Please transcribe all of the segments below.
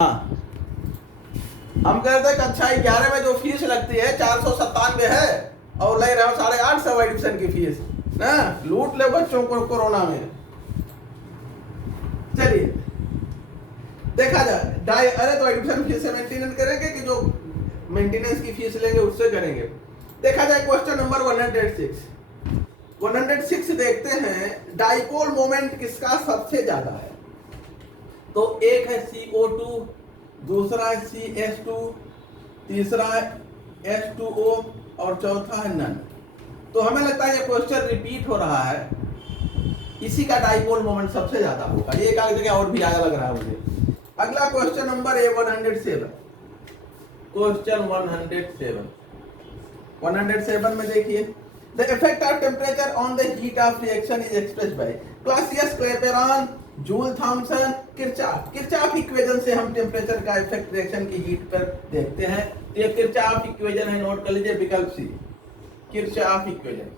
हाँ, हम कहते हैं कक्षा 11 में जो फीस लगती है 497 है और ले रहे हो 850 एडमिशन की फीस ना, लूट ले बच्चों को कोरोना में। चलिए देखा जाए अरे तो एडमिशन फीस से मेंटेनेंस करेंगे कि जो मेंटेनेंस की फीस लेंगे उससे करेंगे। देखा जाए क्वेश्चन नंबर 106 देखते हैं, डाइपोल मोमेंट किसका सबसे ज्यादा है? तो एक है CO2, दूसरा है CH2, तीसरा है H2O और चौथा है नन। तो हमें लगता है ये क्वेश्चन रिपीट हो रहा है, इसी का डाइपोल मोमेंट सबसे ज्यादा होगा। ये एक जगह और भी ज्यादा लग रहा है मुझे। अगला क्वेश्चन नंबर है 107। क्वेश्चन 107 में देखिए, the effect of temperature on the heat of reaction is expressed by Clausius, Clapeyron, Joule Thomson, Kirchhoff equation से हम टेम्परेचर का इफेक्ट रिएक्शन की हीट पर देखते हैं। तो ये किरचॉफ इक्वेशन है, नोट कर लीजिए विकल्प सी, किरचॉफ इक्वेशन।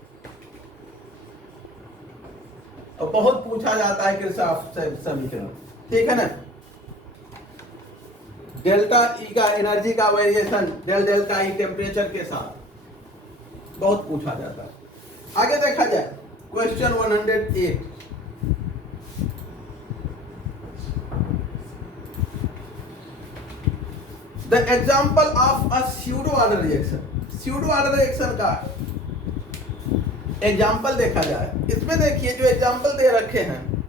और बहुत पूछा जाता है किरचॉफ समीकरण, ठीक है ना। डेल्टा ई का एनर्जी का variation del delta E temperature के साथ बहुत पूछा जाता है। आगे देखा जाए question 108। The example of a pseudo order reaction, pseudo order reaction का एग्जाम्पल देखा जाए। इसमें देखिए जो एग्जाम्पल दे रखे हैं,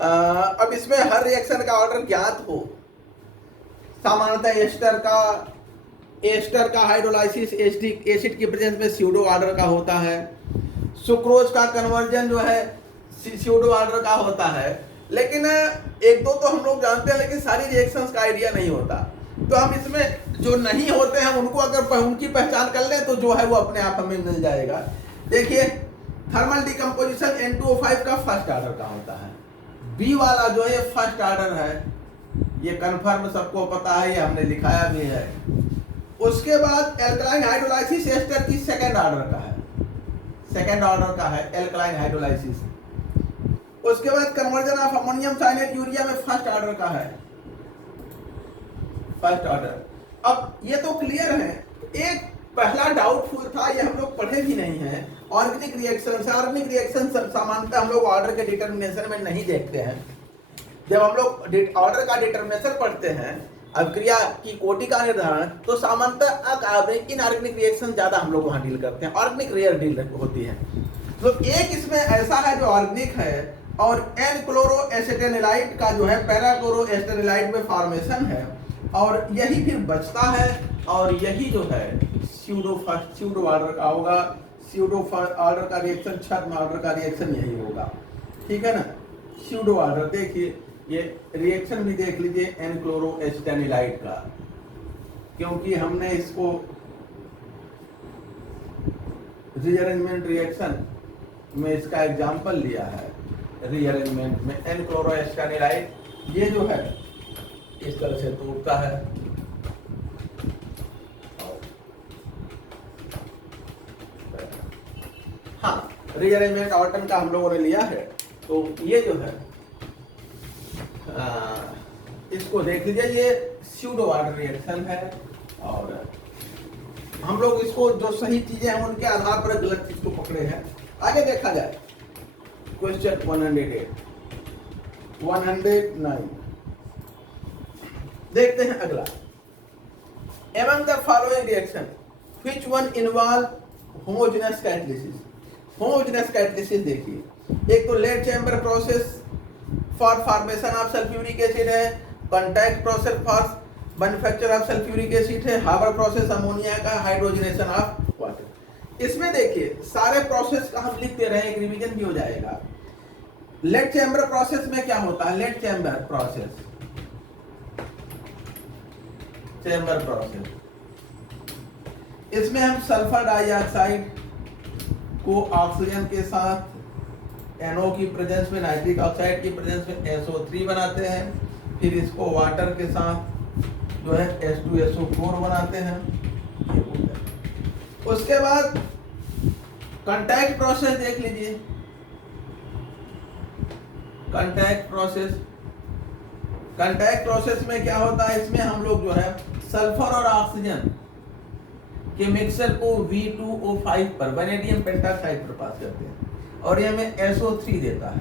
अब इसमें हर रिएक्शन का ऑर्डर ज्ञात हो। सामान्यतः एस्टर का हाइड्रोलाइसिस एसिड की प्रेजेंस में स्यूडो ऑर्डर का होता है। सुक्रोज का कन्वर्जन जो है स्यूडो ऑर्डर का होता है। लेकिन एक दो तो हम लोग जानते हैं, लेकिन सारी रिएक्शंस का आइडिया नहीं होता। तो हम इसमें जो नहीं होते हैं उनको अगर उनकी पहचान कर लें तो जो है वो अपने आप हमें मिल जाएगा। देखिए थर्मल डिकम्पोजिशन N2O5 का फर्स्ट ऑर्डर का होता है। बी वाला जो है फर्स्ट ऑर्डर है, ये कंफर्म सबको पता है, ये हमने लिखाया भी है। उसके बाद एल्कलाइन हाइड्रोलाइसिस एस्टर की सेकंड ऑर्डर का है, सेकंड ऑर्डर का है एल्कलाइन हाइड्रोलाइसिस। उसके बाद conversion of ammonium cyanate urea में फर्स्ट ऑर्डर का है, फर्स्ट ऑर्डर। अब ये तो क्लियर है। एक पहला डाउटफुल था, ये हम लोग पढ़े भी नहीं है, ऑर्गेनिक रिएक्शन सामान्यतः हम लोग ऑर्डर के डिटर्मिनेशन में नहीं देखते हैं। जब हम लोग ऑर्डर का डिटर्मिनेशन पढ़ते हैं, अभिक्रिया की कोटि का निर्धारण, तो सामान्यतः इनऑर्गेनिक रिएक्शन ज्यादा हम लोग वहां डील करते हैं, ऑर्गेनिक रेयर डील होती है। तो एक इसमें ऐसा है जो ऑर्गेनिक है और एन क्लोरो एसिटेनिलाइट का जो है पैरा क्लोरो एसिटेनिलाइट में फॉर्मेशन है, और यही फिर बचता है, और यही जो है स्यूडो ऑर्डर का होगा। स्यूडो ऑर्डर का रिएक्शन, छद्म ऑर्डर का रिएक्शन यही होगा, ठीक है ना। स्यूडो ऑर्डर देखिए, ये रिएक्शन भी देख लीजिए एन क्लोरो एसिटेनिलाइट का, क्योंकि हमने इसको रीअरेंजमेंट रिएक्शन में इसका एग्जांपल लिया है। रीअरेंजमेंट में एन क्लोरो एसिटेनिलाइट ये जो है इस तरह से टूटता है, हाँ रीअरेंजमेंट ऑर्टन का हम लोगों ने लिया है। तो ये जो है इसको देख लीजिए, ये स्यूडो ऑर्डर रिएक्शन है, और हम लोग इसको जो सही चीजें हैं उनके आधार पर गलत चीज को पकड़े हैं। आगे देखा जाए क्वेश्चन 109 देखते हैं अगला। Among the following reaction, which one involve homogeneous catalysis? Homogeneous catalysis देखिए, एक तो lead chamber process for formation of sulphuric acid है, contact process for manufacture of sulphuric acid है, हार्बर प्रोसेस अमोनिया का, हाइड्रोजनेशन ऑफ वाटर। इसमें देखिए सारे process का हम लिखते रहे, एक रिवीजन भी हो जाएगा। लेट चैम्बर प्रोसेस में क्या होता है? Lead chamber process, chamber process, इसमें हम सल्फर डाइऑक्साइड को ऑक्सीजन के साथ NO की प्रेजेंस में, नाइट्रिक ऑक्साइड की प्रेजेंस में SO3 बनाते हैं, फिर इसको वाटर के साथ जो है H2SO4 बनाते हैं। उसके बाद कांटेक्ट प्रोसेस देख लीजिए, कांटेक्ट प्रोसेस कांटेक्ट प्रोसेस में क्या होता है, इसमें हम लोग जो है सल्फर और ऑक्सीजन के मिक्सचर को V2O5 पर वैनेडियम पेंटाक्साइड पर पास करते हैं और ये हमें SO3 देता है।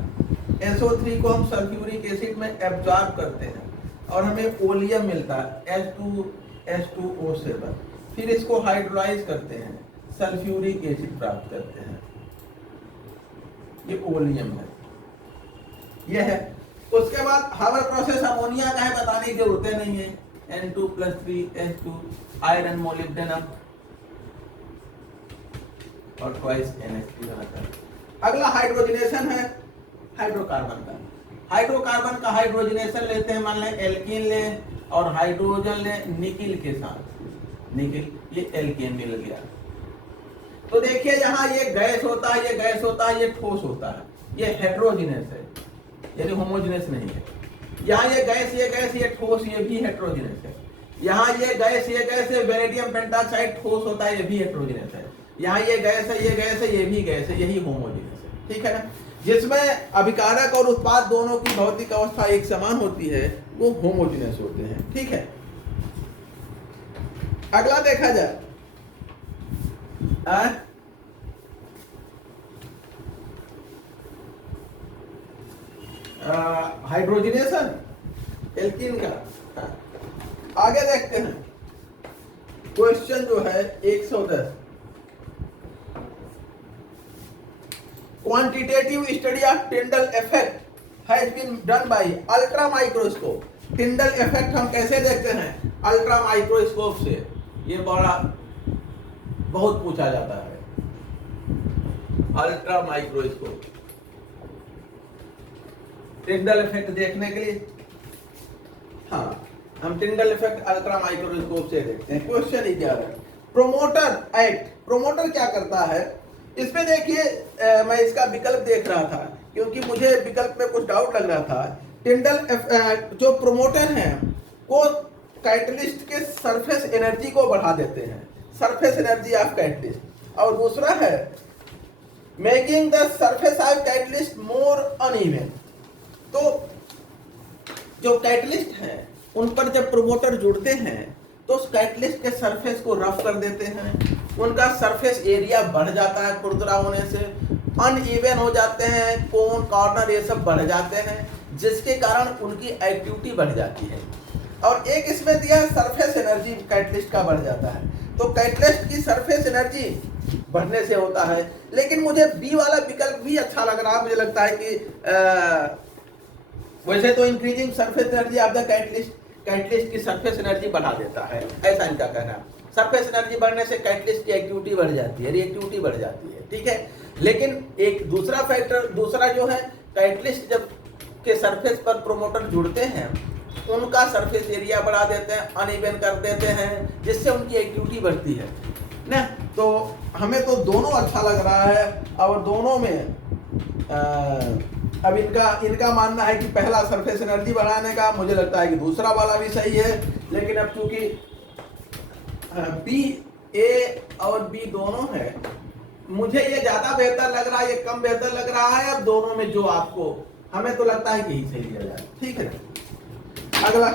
SO3 को हम सल्फ्यूरिक एसिड में एब्जॉर्ब करते हैं और हमें ओलियम मिलता है H2O7। फिर इसको हाइड्रोलाइज करते हैं, सल्फ्यूरिक एसिड प्राप्त करते हैं, ये ओलियम है, ये है। उसके बाद हमारा प्रोसेस अमोनिया का है, बताने की जरूरत नहीं है, N2+3H2 आयरन मोलिब्डेनम और ट्वाइस NH3 बनाता है। अगला हाइड्रोजनेशन है हाइड्रोकार्बन का। हाइड्रोकार्बन का हाइड्रोजनेशन लेते हैं, मान लें एल्कीन लें और हाइड्रोजन लें निकिल के साथ, निकिल, ये एल्कीन मिल गया। तो देखिए यहाँ ये गैस होता है, ये गैस होता है, ये ठोस होता है, ये हेट्रोजिनस है, यानी होमोजेनस नहीं है। यहाँ ये गैस, ये ठोस, ये भी हेट्रोजिनस है। यहाँ ये गैस, ये वैनेडियम पेंटाक्साइड ठोस होता है, ये भी हेट्रोजिनस है। यहाँ ये गैस है, ये भी गैस है, यही होमोजेनस है, ठीक है ना। जिसमें अभिकारक और उत्पाद दोनों की भौतिक अवस्था एक समान होती है, वो होमोजेनस होते हैं, ठीक है। अगला देखा जाए हाइड्रोजनेशन एल्कीन का। आगे देखते हैं क्वेश्चन जो है 110, quantitative study of Tyndall effect has been done by ultra microscope. Tyndall effect हम कैसे देखते हैं, अल्ट्रा माइक्रोस्कोप से। ये बड़ा बहुत पूछा जाता है, अल्ट्रा माइक्रोस्कोप टिंडल इफेक्ट देखने के लिए। हाँ, हम टिंडल इफेक्ट अल्ट्रा माइक्रोस्कोप से देखते हैं। Question 11, promoter act. प्रोमोटर क्या करता है, इसमें देखिए मैं इसका विकल्प देख रहा था क्योंकि मुझे विकल्प में कुछ डाउट लग रहा था। टिंडल जो प्रोमोटर हैं वो कैटलिस्ट के सरफेस एनर्जी को बढ़ा देते हैं, सरफेस एनर्जी ऑफ कैटलिस्ट। और दूसरा है making the surface of catalyst more uneven. तो जो कैटलिस्ट है उन पर जब प्रोमोटर जुड़ते हैं तो उस कैटलिस्ट के सरफेस को रफ कर देते हैं, उनका सरफेस एरिया बढ़ जाता है खुरदरा होने से, अनइवन हो जाते हैं, कोन कॉर्नर ये सब बढ़ जाते हैं, जिसके कारण उनकी एक्टिविटी बढ़ जाती है। और एक इसमें दिया है सरफेस एनर्जी कैटलिस्ट का बढ़ जाता है। तो कैटलिस्ट की सरफेस एनर्जी बढ़ने से होता है। लेकिन मुझे बी वाला विकल्प भी अच्छा लग रहा है, मुझे लगता है कि वैसे तो increasing surface energy of the catalyst की सरफेस एनर्जी बढ़ा देता है, ऐसा इनका कहना है। सरफेस एनर्जी बढ़ने से कैटलिस्ट की एक्टिविटी बढ़ जाती है, रिएक्टिविटी बढ़ जाती है, ठीक है। लेकिन एक दूसरा फैक्टर, दूसरा जो है कैटलिस्ट जब के सरफेस पर प्रोमोटर जुड़ते हैं उनका सरफेस एरिया बढ़ा देते हैं, अनइवन कर देते हैं, जिससे उनकी एक्टिविटी बढ़ती है ना। तो हमें तो दोनों अच्छा लग रहा है और दोनों में अब इनका मानना है कि पहला सरफेस एनर्जी बढ़ाने का, मुझे लगता है कि दूसरा वाला भी सही है। लेकिन अब चूंकि बी, ए और बी दोनों है, मुझे ये ज्यादा बेहतर लग रहा है, ये कम बेहतर लग रहा है। अब दोनों में जो आपको, हमें तो लगता है कि यही सही लिया जाए, ठीक है। अगला,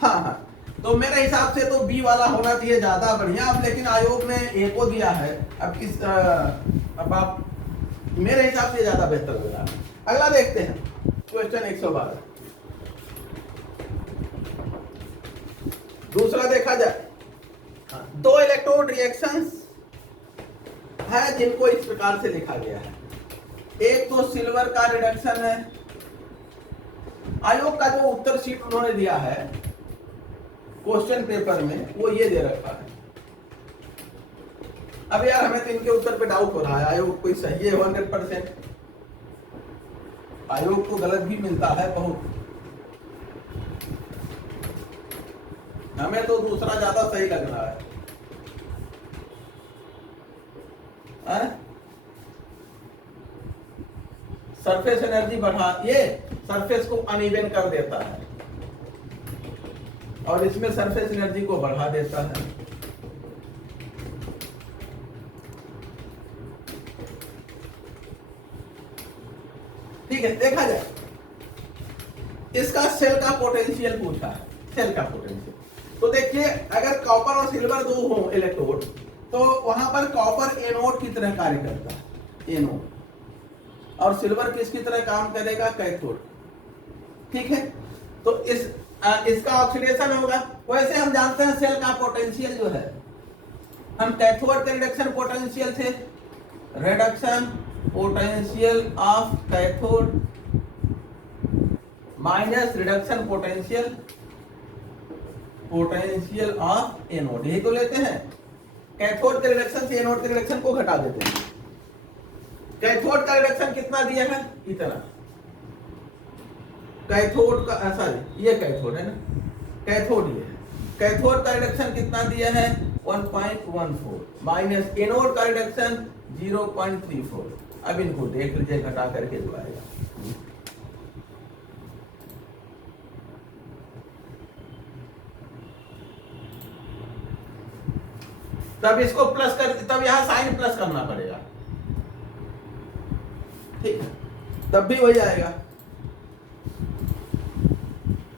हाँ, तो मेरे हिसाब से तो बी वाला होना चाहिए ज्यादा बढ़िया। अब लेकिन आयोग ने ए को दिया है, अब किस अब आप, मेरे हिसाब से ज्यादा बेहतर लग रहा है। अगला देखते हैं क्वेश्चन 112, दूसरा देखा जाए। दो इलेक्ट्रोड रिएक्शंस है जिनको इस प्रकार से लिखा गया है। एक तो सिल्वर का रिडक्शन है। आयोग का जो उत्तर शीट उन्होंने दिया है क्वेश्चन पेपर में, वो ये दे रखा है। अब यार हमें तो इनके उत्तर पे डाउट हो रहा है, आयोग कोई सही है 100%, आयोग को गलत भी मिलता है बहुत। हमें तो दूसरा ज्यादा सही लग रहा है। सरफेस एनर्जी बढ़ा, ये सरफेस को अनइवन कर देता है और इसमें सरफेस एनर्जी को बढ़ा देता है। ठीक है, देखा जाए। इसका लिखा है सेल का पोटेंशियल। तो देखिए अगर कॉपर और सिल्वर दो हो इलेक्ट्रोड तो वहां पर कॉपर एनोड की तरह कार्य करता है, एनोड, और सिल्वर किसकी तरह काम करेगा, कैथोड। ठीक है, तो इसका ऑक्सीडेशन होगा। वैसे हम जानते हैं सेल का पोटेंशियल जो है, हम कैथोड के रिडक्शन पोटेंशियल थे, reduction potential of cathode minus reduction potential of anode, यही तो लेते हैं। कैथोड के रिडक्शन से एनोड के रिडक्शन को घटा देते हैं। कैथोड का रिडक्शन कितना दिया है, इतना। कैथोड का सॉरी ये कैथोड है ना, कैथोड ये है। कैथोड का रिडक्शन कितना दिया है 1.14 माइनस एनोड का रिडक्शन 0.34। अब इनको देख लीजिए घटा करके जो आएगा। तब इसको प्लस कर, तब यहां साइन प्लस करना पड़ेगा, ठीक है, तब भी वही आएगा।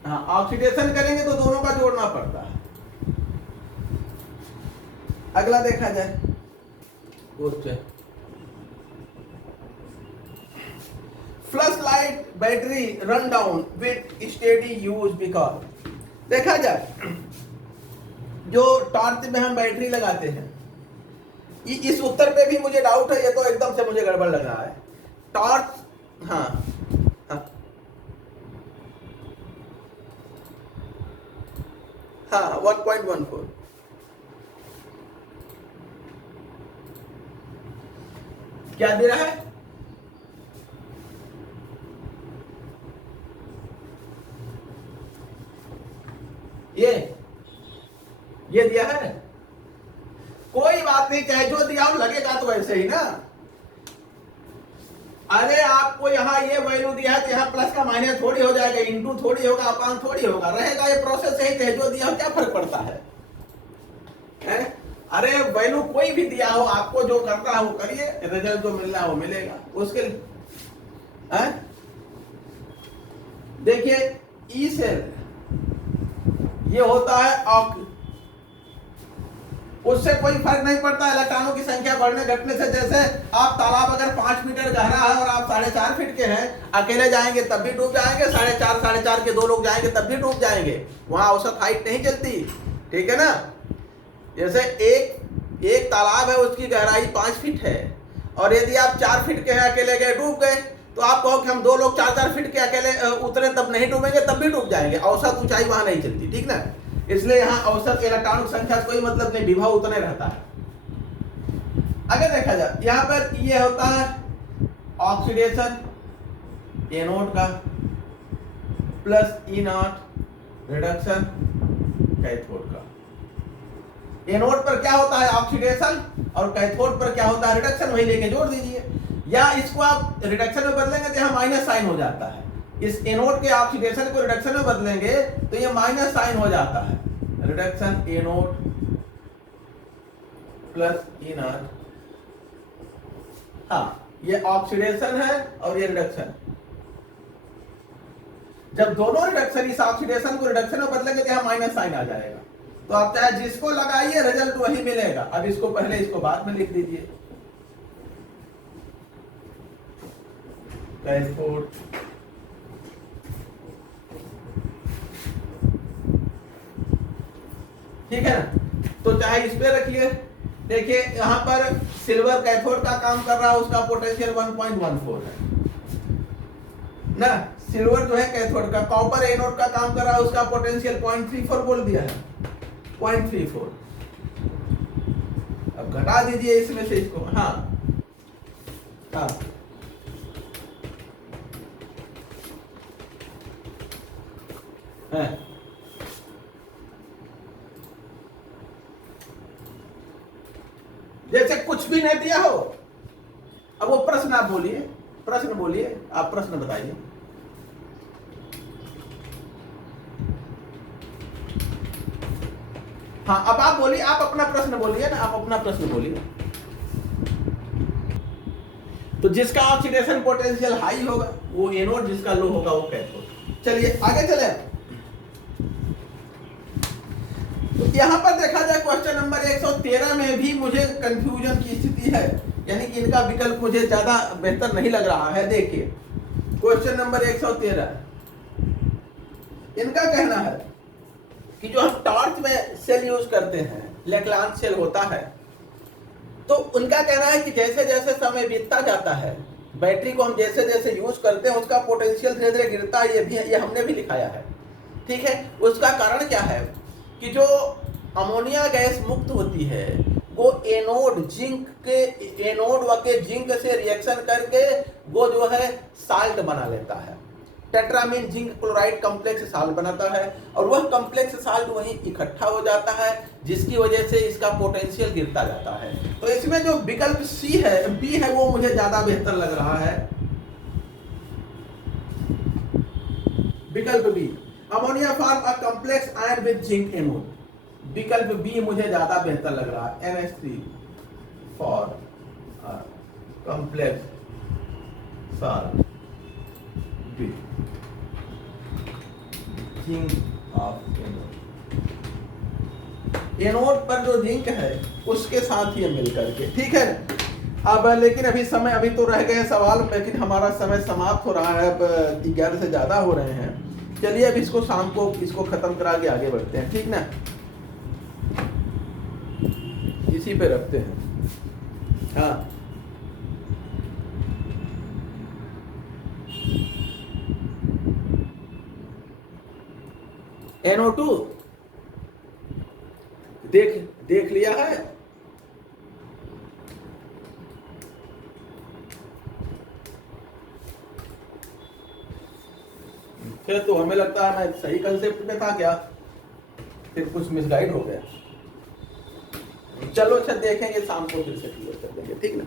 हाँ, ऑक्सीडेशन करेंगे तो दोनों का जोड़ना पड़ता है। अगला देखा जाए question, flush light battery run down with steady use because, देखा जाए जो टॉर्च में हम बैटरी लगाते हैं, इस उत्तर पे भी मुझे डाउट है, ये तो एकदम से मुझे गड़बड़ लग रहा है। टॉर्च, हाँ हाँ 1.14 क्या दे रहा है, ये दिया है। कोई बात नहीं, चाहे जो दिया हो, लगेगा तो वैसे ही ना। अरे आपको यहाँ ये वैल्यू दिया है तो यहाँ प्लस का माइनस थोड़ी हो जाएगा, इंटू थोड़ी होगा, अपान थोड़ी होगा, रहेगा ये प्रोसेस यही, चाहे जो दिया हो, क्या फर्क पड़ता है? अरे वैल्यू कोई भी दिया हो, आपको जो करना है वो करिए, रिजल्ट जो मिलना है वो मिलेगा। उसके लिए देखिए ई सेल ये होता है, उससे कोई फर्क नहीं पड़ता इलेक्ट्रॉनों की संख्या बढ़ने घटने से। जैसे आप तालाब अगर 5 मीटर गहरा है और आप 4.5 फीट के हैं, अकेले जाएंगे तब भी डूब जाएंगे, 4.5 के 2 लोग जाएंगे तब भी डूब जाएंगे, वहां औसत हाइट नहीं चलती, ठीक है ना। जैसे एक तालाब है, उसकी गहराई 5 फीट है, और यदि आप 4 फीट के हैं, अकेले गए डूब गए, तो आप कहो कि हम 2 लोग 4-4 फीट के अकेले उतरे तब नहीं डूबेंगे, तब भी डूब जाएंगे, औसत ऊंचाई वहां नहीं चलती, ठीक ना। इसलिए यहाँ औसत इलेक्ट्रॉनों की संख्या कोई मतलब नहीं, विभव उतने रहता है। अगर देखा जाए यहाँ पर ये होता है ऑक्सीडेशन एनोड का plus E not reduction cathode का। एनोड पर क्या होता है ऑक्सीडेशन, और कैथोड पर क्या होता है रिडक्शन, वही लेके जोड़ दीजिए। या इसको आप रिडक्शन में बदलेंगे तो यहाँ माइनस साइन हो जाता है। इस एनोड के ऑक्सीडेशन को रिडक्शन में बदलेंगे तो ये माइनस साइन हो जाता है, reduction anode plus E not. हाँ, ये ऑक्सीडेशन है और ये रिडक्शन। जब दोनों रिडक्शन, इस ऑक्सीडेशन को रिडक्शन में बदलेंगे तो यहाँ माइनस साइन आ जाएगा। तो आप चाहे जिसको लगाइए रिजल्ट वही मिलेगा। अब इसको पहले, इसको बाद में लिख दीजिए, कैथोड ठीक है ना। तो चाहे इस पे रखिए, देखिए यहां पर सिल्वर कैथोड का काम कर रहा है, उसका पोटेंशियल 1.14 है ना। सिल्वर जो है कैथोड का, कॉपर एनोड का काम कर रहा है, उसका पोटेंशियल 0.34 बोल दिया है, 0.34। अब घटा दीजिए इसमें से इसको, हाँ हाँ है। जैसे कुछ भी नहीं दिया हो। अब वो प्रश्न आप बोलिए, प्रश्न बोलिए, आप प्रश्न बताइए। हाँ, अब आप बोलिए, आप अपना प्रश्न बोलिए ना, आप अपना प्रश्न बोलिए। तो जिसका ऑक्सीडेशन पोटेंशियल हाई होगा वो एनोड, जिसका लो होगा वो कैथोड। चलिए आगे चले। तो यहाँ पर देखा जाए क्वेश्चन नंबर 113 में भी मुझे कंफ्यूजन की स्थिति है, यानी कि इनका विकल्प मुझे ज्यादा बेहतर नहीं लग रहा है। देखिए क्वेश्चन नंबर 113, इनका कहना है कि जो हम टॉर्च में सेल यूज करते हैं, लेग्रांज सेल होता है, तो उनका कहना है कि जैसे जैसे समय बीतता जाता है, बैटरी को हम जैसे जैसे यूज करते हैं उसका पोटेंशियल धीरे धीरे गिरता है। ये हमने भी लिखाया है, ठीक है। उसका कारण क्या है कि जो अमोनिया गैस मुक्त होती है वो एनोड के जिंक से रिएक्शन करके वो जो है साल्ट बना लेता है, tetrammine zinc chloride complex salt बनाता है, और वह कॉम्प्लेक्स साल्ट वहीं इकट्ठा हो जाता है, जिसकी वजह से इसका पोटेंशियल गिरता जाता है। तो इसमें जो विकल्प बी है वो मुझे ज्यादा बेहतर लग रहा है। विकल्प B, ammonia form a complex ion with zinc anode. विकल्प बी मुझे ज्यादा बेहतर लग रहा है। NH3 for complex salt with zinc of anode पर जो जिंक है उसके साथ ये मिल करके, ठीक है। अब लेकिन अभी तो रह गए सवाल, लेकिन हमारा समय समाप्त हो रहा है, अब 11 से ज्यादा हो रहे हैं। चलिए अब इसको शाम को इसको खत्म करा के आगे बढ़ते हैं, ठीक ना, इसी पे रखते हैं। हाँ NO2 देख लिया है। फिर तो हमें लगता है मैं सही कंसेप्ट में था क्या, फिर कुछ मिसगाइड हो गया। चलो अच्छा देखेंगे शाम को, फिर से क्लियर कर देंगे, ठीक ना।